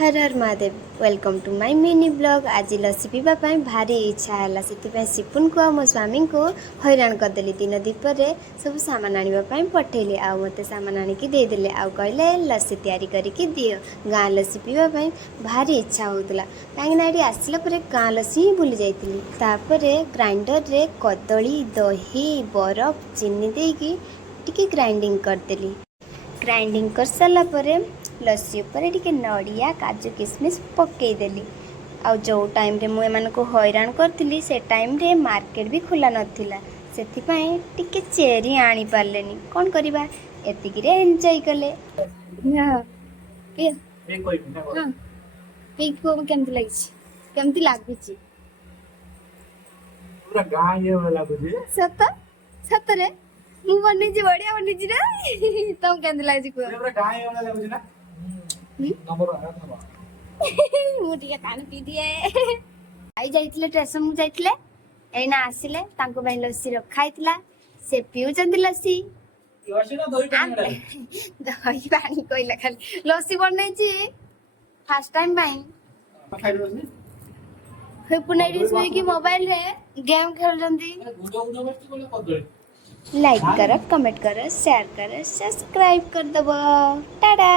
हर हर Mahadev welcome to my mini blog. आज लसी पीवाई भारी इच्छा है से सिपुन को मो स्वामी को हैरान करदेली। दिन दीपर सब सामान आने पठेली आ मत सामान आणिकी देदेले आ कहले लसी तैयारी करके दियो। गाँ लसी पीवाई भारी इच्छा होता कहीं ये आसला गाँ लसी ही भूली जाइली। ग्राइंडर रे कदली दही बरफ चीनी देकी टिके ग्राइंडिंग करदेली। ग्राइंडिंग कर सारा लस्सी उपर टिके नड़िया काजू किशमिश पकईदेली। आ जो टाइम रे मुझे को हैरान करी से टाइम रे मार्केट भी खुला नाला से टिके चेरी आनी पारे कौन करवा एतिक एंजॉय कले। केमती लगुच सत सतरे मु बनी बढ़िया बनी तुम केमती लगे कह मुझे कान पी दिए आई जाइए स्टेशन मु जाइए एना आसिले लस्सी रखाई से पीउचंदी लस्सी दही पानी कहला खाली लस्सी बनई फास्ट टाइम पुनः मोबाइल रे गेम खेलुंदी। लाइक करो कमेंट करो शेयर करो सब्सक्राइब कर दबो टाटा।